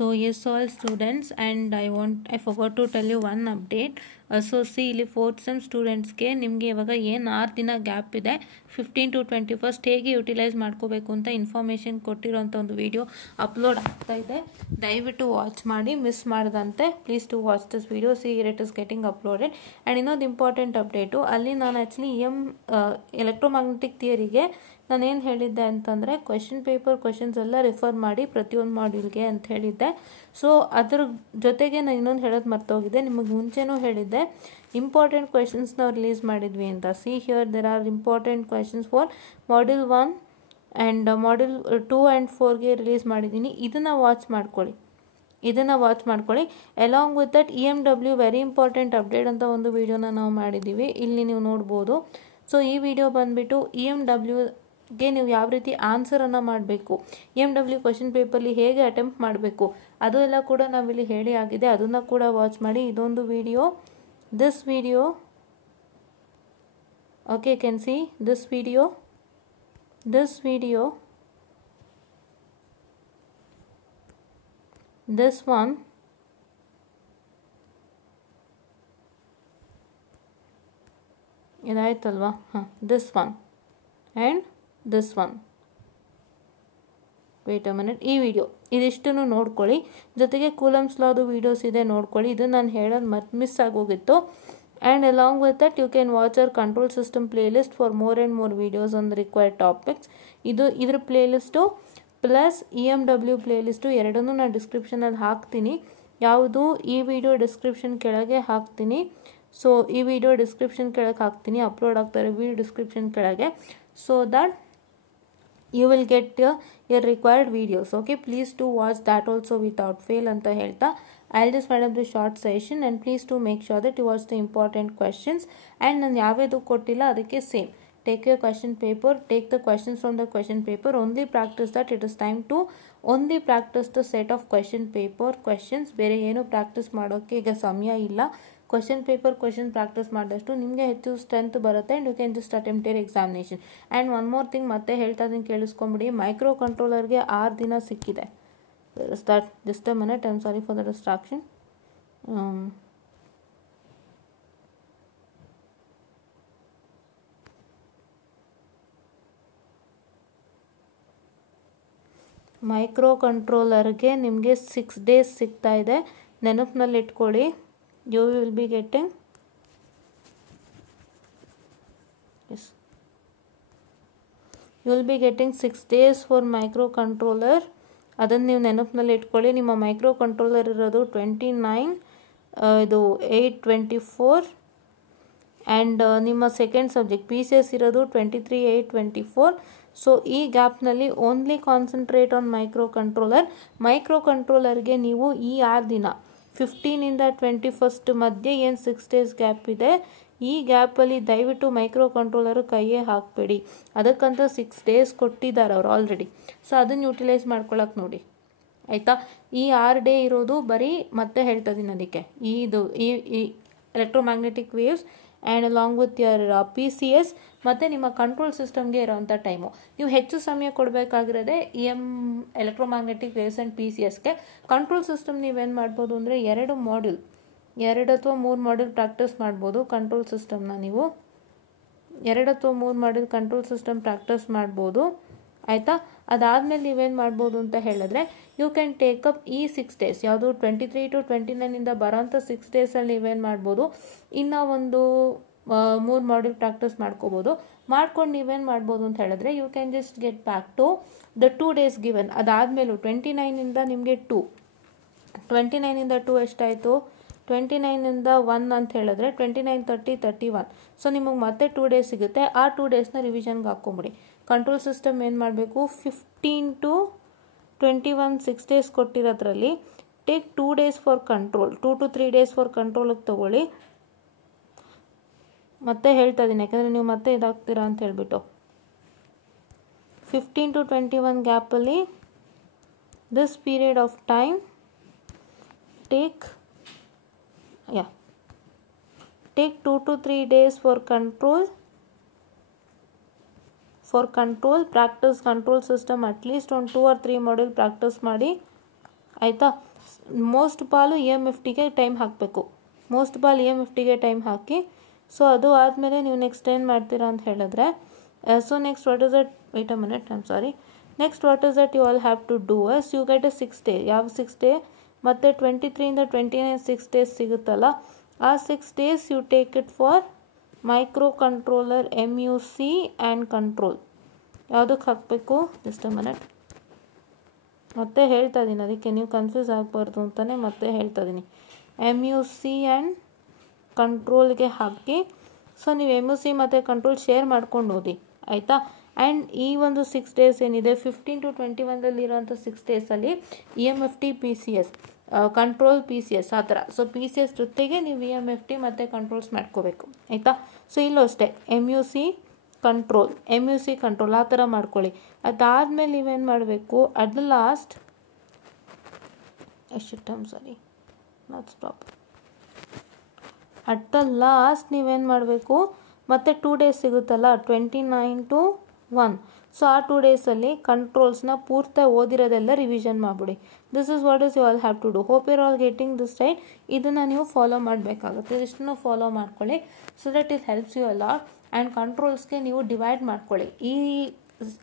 So yes, all students, and I forgot to tell you one update. So see, ಇಲ್ಲಿ 4th sem ಸ್ಟೂಡೆಂಟ್ಸ್ಗೆ ನಿಮಗೆ ಇವಾಗ ಏನು 6 ದಿನ ಗ್ಯಾಪ್ ಇದೆ 15 to 21st ಹೇಗೆ ಯುಟಿಲೈಸ್ ಮಾಡ್ಕೋಬೇಕು ಅಂತ ಇನ್ಫಾರ್ಮೇಷನ್ ಕೊಟ್ಟಿರೋಂಥ ಒಂದು ವಿಡಿಯೋ ಅಪ್ಲೋಡ್ ಆಗ್ತಾ ಇದೆ. ದಯವಿಟ್ಟು ವಾಚ್ ಮಾಡಿ, ಮಿಸ್ ಮಾಡದಂತೆ. Please to watch this video, see it is getting uploaded. And ಇನ್ನೊಂದು ಇಂಪಾರ್ಟೆಂಟ್ ಅಪ್ಡೇಟು, ಅಲ್ಲಿ ನಾನು ಆ್ಯಕ್ಚುಲಿ ಎಲೆಕ್ಟ್ರೋಮ್ಯಾಗ್ನೆಟಿಕ್ ಥಿಯರಿಗೆ ನಾನೇನು ಹೇಳಿದ್ದೆ ಅಂತಂದರೆ ಕ್ವೆಶನ್ಸ್ ಎಲ್ಲ ರೆಫರ್ ಮಾಡಿ ಪ್ರತಿಯೊಂದು ಮಾಡ್ಯೂಲ್ಗೆ ಅಂತ ಹೇಳಿದ್ದೆ. ಸೊ ಅದ್ರ ಜೊತೆಗೆ ನಾನು ಇನ್ನೊಂದು ಹೇಳೋದು ಮರ್ತೋಗಿದೆ, ನಿಮಗೆ ಮುಂಚೆನೂ ಹೇಳಿದ್ದೆ ಇಂಪಾರ್ಟೆಂಟ್ ಕ್ವೆಶನ್ಸ್ನ ರಿಲೀಸ್ ಮಾಡಿದ್ವಿ ಅಂತ. See here there are important questions for module 1 and module 2 and 4ಗೆ ರಿಲೀಸ್ ಮಾಡಿದ್ದೀನಿ. ಇದನ್ನು ವಾಚ್ ಮಾಡ್ಕೊಳ್ಳಿ. Along with that EMW very important update ಅಂತ ಒಂದು ವಿಡಿಯೋನ ನಾವು ಮಾಡಿದ್ದೀವಿ, ಇಲ್ಲಿ ನೀವು ನೋಡ್ಬೋದು. ಸೊ ಈ ವಿಡಿಯೋ ಬಂದುಬಿಟ್ಟು EMWಗೆ ನೀವು ಯಾವ ರೀತಿ ಆನ್ಸರನ್ನು ಮಾಡಬೇಕು, EMW ಕ್ವೆಶನ್ ಪೇಪರ್ಲಿ ಹೇಗೆ ಅಟೆಂಪ್ಟ್ ಮಾಡಬೇಕು ಅದೆಲ್ಲ ಕೂಡ ನಾವಿಲ್ಲಿ ಹೇಳಿ ಆಗಿದೆ. ಅದನ್ನು ಕೂಡ ವಾಚ್ ಮಾಡಿ. ಇದೊಂದು video, this video, okay, can see this video, this one, ಇದಾಯ್ತಲ್ವಾ? this one and this one. Wait a minute, ಈ ವಿಡಿಯೋ ಇದಿಷ್ಟನ್ನು ನೋಡ್ಕೊಳ್ಳಿ. ಜೊತೆಗೆ ಕೂಲಮ್ಸ್ ಲಾದು ವೀಡಿಯೋಸ್ ಇದೆ, ನೋಡ್ಕೊಳ್ಳಿ. ಇದು ನಾನು ಹೇಳೋದು ಮಿಸ್ ಆಗೋಗಿತ್ತು. And along with that you can watch our control system playlist for more and more videos on the required topics. ಇದ್ರ ಪ್ಲೇಲಿಸ್ಟು ಪ್ಲಸ್ EMW ಪ್ಲೇಲಿಸ್ಟು ಎರಡನ್ನೂ ನಾನು ಡಿಸ್ಕ್ರಿಪ್ಷನಲ್ಲಿ ಹಾಕ್ತೀನಿ. ಯಾವುದು ಈ ವಿಡಿಯೋ ಡಿಸ್ಕ್ರಿಪ್ಷನ್ ಕೆಳಗೆ ಹಾಕ್ತೀನಿ. ಸೊ ಈ ವಿಡಿಯೋ ಡಿಸ್ಕ್ರಿಪ್ಷನ್ ಕೆಳಗೆ ಹಾಕ್ತೀನಿ, ಅಪ್ಲೋಡ್ ಆಗ್ತಾರೆ ವಿಡಿಯೋ ಡಿಸ್ಕ್ರಿಪ್ಷನ್ ಕೆಳಗೆ, so that you will get your required videos. Okay, please do watch that also without fail ಅಂತ ಹೇಳ್ತಾ I'll just wind up the short session, and please do make sure that you watch the important questions. And ನಾನು ಯಾವ್ಯಾವುದು ಕೊಟ್ಟಿಲ್ಲ ಅದಕ್ಕೆ same, take your question paper, take the questions from the question paper, only practice that. It is time to only practice the set of question paper questions. ಬೇರೆ ಏನು practice ಮಾಡೋಕ್ಕೆ ಈಗ ಸಮಯ ಇಲ್ಲ. ಕ್ವೆಶನ್ ಪ್ರಾಕ್ಟೀಸ್ ಮಾಡಿದಷ್ಟು ನಿಮಗೆ ಹೆಚ್ಚು ಸ್ಟ್ರೆಂತ್ ಬರುತ್ತೆ, and you can just attempt your examination. And one more thing ಮತ್ತೆ ಹೇಳ್ತಾ ಇದ್ದೀನಿ, ಕೇಳಿಸ್ಕೊಂಬಿಡಿ. ಮೈಕ್ರೋ ಕಂಟ್ರೋಲರ್ಗೆ 6 ದಿನ ಸಿಕ್ಕಿದೆ. Start just a minute, I am sorry for the distraction. ಮೈಕ್ರೋ ಕಂಟ್ರೋಲರ್ಗೆ ನಿಮಗೆ 6 days ಸಿಗ್ತಾ ಇದೆ, ನೆನಪಿನಲ್ಲಿ ಇಟ್ಕೊಳ್ಳಿ. You will be getting 6 days for microcontroller. ಅದನ್ನು ನೀವು ನೆನಪಿನಲ್ಲಿ ಇಟ್ಕೊಳ್ಳಿ. ನಿಮ್ಮ ಮೈಕ್ರೋ ಕಂಟ್ರೋಲರ್ ಇರೋದು 29 ಇದು 8/24 ಆ್ಯಂಡ್ ನಿಮ್ಮ ಸೆಕೆಂಡ್ ಸಬ್ಜೆಕ್ಟ್ PCS ಇರೋದು 23/8/24. ಸೊ ಈ ಗ್ಯಾಪ್ನಲ್ಲಿ ಓನ್ಲಿ ಕಾನ್ಸಂಟ್ರೇಟ್ ಆನ್ ಮೈಕ್ರೋ ಕಂಟ್ರೋಲರ್ಗೆ ನೀವು ಈ 6 ದಿನ 15 21st ಮಧ್ಯೆ ಏನು 6 days ಗ್ಯಾಪ್ ಇದೆ, ಈ ಗ್ಯಾಪಲ್ಲಿ ದಯವಿಟ್ಟು ಮೈಕ್ರೋ ಕಂಟ್ರೋಲರು ಕೈಯೇ ಹಾಕಬೇಡಿ. ಅದಕ್ಕಂತ 6 days ಕೊಟ್ಟಿದ್ದಾರೆ ಅವ್ರು ಆಲ್ರೆಡಿ. ಸೊ ಅದನ್ನು ಯುಟಿಲೈಸ್ ಮಾಡ್ಕೊಳಕ್ಕೆ ನೋಡಿ, ಆಯಿತಾ? ಈ 6 day ಇರೋದು ಬರೀ, ಮತ್ತೆ ಹೇಳ್ತಾ ಇದ್ದೀನಿ ಅದಕ್ಕೆ, ಈ electromagnetic waves and along with your PCS ಮತ್ತು ನಿಮ್ಮ ಕಂಟ್ರೋಲ್ ಸಿಸ್ಟಮ್ಗೆ ಇರೋವಂಥ ಟೈಮು. ನೀವು ಹೆಚ್ಚು ಸಮಯ ಕೊಡಬೇಕಾಗಿರೋದೆ ಎಲೆಕ್ಟ್ರೋಮ್ಯಾಗ್ನೆಟಿಕ್ ವೇವ್ಸ್ ಆ್ಯಂಡ್ PCSಗೆ. ಕಂಟ್ರೋಲ್ ಸಿಸ್ಟಮ್ ನೀವೇನು ಮಾಡ್ಬೋದು ಅಂದರೆ 2 ಅಥವಾ 3 ಮಾಡ್ಯೂಲ್ ಪ್ರಾಕ್ಟೀಸ್ ಮಾಡ್ಬೋದು. ಕಂಟ್ರೋಲ್ ಸಿಸ್ಟಮ್ನ ನೀವು 2 ಅಥವಾ 3 ಮಾಡ್ಯೂಲ್ ಕಂಟ್ರೋಲ್ ಸಿಸ್ಟಮ್ ಪ್ರಾಕ್ಟೀಸ್ ಮಾಡ್ಬೋದು, ಆಯಿತಾ? ಅದಾದಮೇಲೆ ನೀವೇನು ಮಾಡ್ಬೋದು ಅಂತ ಹೇಳಿದ್ರೆ, ಯು ಕ್ಯಾನ್ ಟೇಕ್ ಅಪ್ ಈ 6 days, ಯಾವುದು 23 to 29 ಬರೋಂಥ 6 daysಲ್ಲಿ ನೀವೇನು ಮಾಡ್ಬೋದು, ಇನ್ನೂ ಒಂದು 3 ಮಾಡ್ಯೂಲ್ ಪ್ರಾಕ್ಟೀಸ್ ಮಾಡ್ಕೋಬೋದು. ಮಾಡ್ಕೊಂಡು ನೀವೇನು ಮಾಡ್ಬೋದು ಅಂತ ಹೇಳಿದ್ರೆ, you can just get back to the 2 days given. ಅದಾದಮೇಲೂ 29 ನಿಮಗೆ 2, 29 2 ಎಷ್ಟಾಯಿತು, 29 1 ಅಂತ ಹೇಳಿದ್ರೆ 29 30 31. ಸೊ ನಿಮಗೆ ಮತ್ತೆ 2 days ಸಿಗುತ್ತೆ. ಆ 2 daysನ ರಿವಿಷನ್ಗೆ ಹಾಕ್ಕೊಂಬಿಡಿ. ಕಂಟ್ರೋಲ್ ಸಿಸ್ಟಮ್ ಏನು ಮಾಡಬೇಕು, 15 to 21 6 days ಕೊಟ್ಟಿರೋದ್ರಲ್ಲಿ take 2 days for control, 2 to 3 days for ಕಂಟ್ರೋಲಿಗೆ ತೊಗೊಳ್ಳಿ. ಮತ್ತೆ ಹೇಳ್ತಾ ಇದ್ದೀನಿ, ಯಾಕಂದರೆ ನೀವು ಮತ್ತೆ ಇದಾಗ್ತೀರಾ ಅಂತ ಹೇಳ್ಬಿಟ್ಟು. 15 to 21 ಗ್ಯಾಪಲ್ಲಿ this period of time take 2 to 3 days for control. Practice control system at least on 2 or 3 module practice ಮಾಡಿ, ಆಯಿತಾ? ಮೋಸ್ಟ್ ಪಾಲು EMFTಗೆ ಟೈಮ್ ಹಾಕಬೇಕು. ಮೋಸ್ಟ್ ಪಾಲ್ EMFTಗೆ ಟೈಮ್ ಹಾಕಿ. ಸೊ ಅದು ಆದಮೇಲೆ ನೀವು ನೆಕ್ಸ್ಟ್ ಏನು ಮಾಡ್ತೀರಾ ಅಂತ ಹೇಳಿದ್ರೆ, so next what is that, wait a minute, I am sorry. Next what is that you all have to do as you get a 6 day. ಯಾವ 6 ಡೇ? ಮತ್ತು 23 29 6 ಡೇಸ್ ಸಿಗುತ್ತಲ್ಲ, ಆ 6 days you take it for micro controller MUC and control. ಯಾವುದಕ್ಕೆ ಹಾಕಬೇಕು? Just a minute, ಮತ್ತೆ ಹೇಳ್ತಾ ಇದ್ದೀನಿ, ಅದಕ್ಕೆ ನೀವು ಕನ್ಫ್ಯೂಸ್ ಆಗಬಾರ್ದು ಅಂತಲೇ ಮತ್ತೆ ಹೇಳ್ತಾ ಇದ್ದೀನಿ. MUC ಆ್ಯಂಡ್ ಕಂಟ್ರೋಲ್ಗೆ ಹಾಕಿ. ಸೊ ನೀವು MUC ಮತ್ತು ಕಂಟ್ರೋಲ್ ಶೇರ್ ಮಾಡ್ಕೊಂಡು ಓದಿ, ಆಯಿತಾ. ಆ್ಯಂಡ್ ಈ ಒಂದು 6 ಡೇಸ್ ಏನಿದೆ 15 to 21 ಇರೋಂಥ 6 ಡೇಸಲ್ಲಿ EMFT PCS ಕಂಟ್ರೋಲ್ PCS ಆ ಥರ. ಸೊ PCS ಜೊತೆಗೆ ನೀವು EMFT ಮತ್ತು ಕಂಟ್ರೋಲ್ಸ್ ಮಾಡ್ಕೋಬೇಕು, ಆಯಿತಾ. ಸೊ ಇಲ್ಲೂ ಅಷ್ಟೇ MUC ಕಂಟ್ರೋಲ್ ಆ ಥರ ಮಾಡ್ಕೊಳ್ಳಿ. ಅದಾದಮೇಲೆ ನೀವೇನು ಮಾಡಬೇಕು, ಅಟ್ ದ ಲಾಸ್ಟ್ ನೀವೇನು ಮಾಡಬೇಕು, ಮತ್ತೆ 2 ಡೇಸ್ ಸಿಗುತ್ತಲ್ಲ 29 to 1. ಸೊ ಆ 2 ಡೇಸಲ್ಲಿ ಕಂಟ್ರೋಲ್ಸ್ನ ಪೂರ್ತಿ ಓದಿರೋದೆಲ್ಲ ರಿವಿಷನ್ ಮಾಡಿಬಿಡಿ. This is what is you all have to do. Hope you are all getting this right. ಇದನ್ನು ನೀವು ಫಾಲೋ ಮಾಡಬೇಕಾಗುತ್ತೆ. ಇದಿಷ್ಟನ್ನು ಫಾಲೋ ಮಾಡ್ಕೊಳ್ಳಿ so that it helps you a lot. And ಕಂಟ್ರೋಲ್ಸ್ಗೆ ನೀವು ಡಿವೈಡ್ ಮಾಡ್ಕೊಳ್ಳಿ. ಈ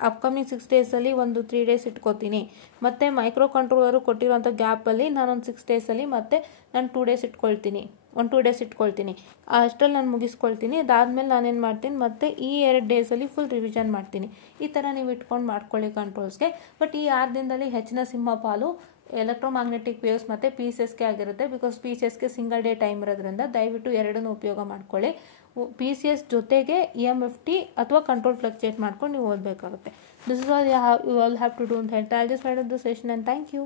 ಅಪ್ಕಮಿಂಗ್ 6 ಡೇಸಲ್ಲಿ ಒಂದು 3 ಡೇಸ್ ಇಟ್ಕೋತೀನಿ, ಮತ್ತು ಮೈಕ್ರೋ ಕಂಟ್ರೋಲರು ಕೊಟ್ಟಿರೋಂಥ ಗ್ಯಾಪಲ್ಲಿ ನಾನೊಂದು 6 ಡೇಸಲ್ಲಿ ಮತ್ತೆ ನಾನು 2 ಡೇಸ್ ಇಟ್ಕೊಳ್ತೀನಿ, 2 ಡೇಸ್ ಇಟ್ಕೊಳ್ತೀನಿ. ಅಷ್ಟರಲ್ಲಿ ನಾನು ಮುಗಿಸ್ಕೊಳ್ತೀನಿ. ಅದಾದಮೇಲೆ ನಾನೇನು ಮಾಡ್ತೀನಿ, ಮತ್ತು ಈ 2 ಡೇಸಲ್ಲಿ ಫುಲ್ ರಿವಿಷನ್ ಮಾಡ್ತೀನಿ. ಈ ಥರ ನೀವು ಇಟ್ಕೊಂಡು ಮಾಡ್ಕೊಳ್ಳಿ ಕಂಟ್ರೋಲ್ಸ್ಗೆ. ಬಟ್ ಈ 6 ದಿನದಲ್ಲಿ ಹೆಚ್ಚಿನ ಸಿಂಹಪಾಲು ಎಲೆಕ್ಟ್ರೋಮ್ಯಾಗ್ನೆಟಿಕ್ ವೇವ್ಸ್ ಮತ್ತು PCSಗೆ ಆಗಿರುತ್ತೆ. ಬಿಕಾಸ್ PCSಗೆ ಸಿಂಗಲ್ ಡೇ ಟೈಮ್ ಇರೋದ್ರಿಂದ ದಯವಿಟ್ಟು ಎರಡನ್ನೂ ಉಪಯೋಗ ಮಾಡ್ಕೊಳ್ಳಿ. PCS ಜೊತೆಗೆ EMFT ಅಥವಾ ಕಂಟ್ರೋಲ್ ಫ್ಲಕ್ಚುಯೇಟ್ ಮಾಡ್ಕೊಂಡು ನೀವು ಓದಬೇಕಾಗುತ್ತೆ. This is all you all have to do ಅಂತ ಹೇಳ್ತಾ I just end the session and thank you.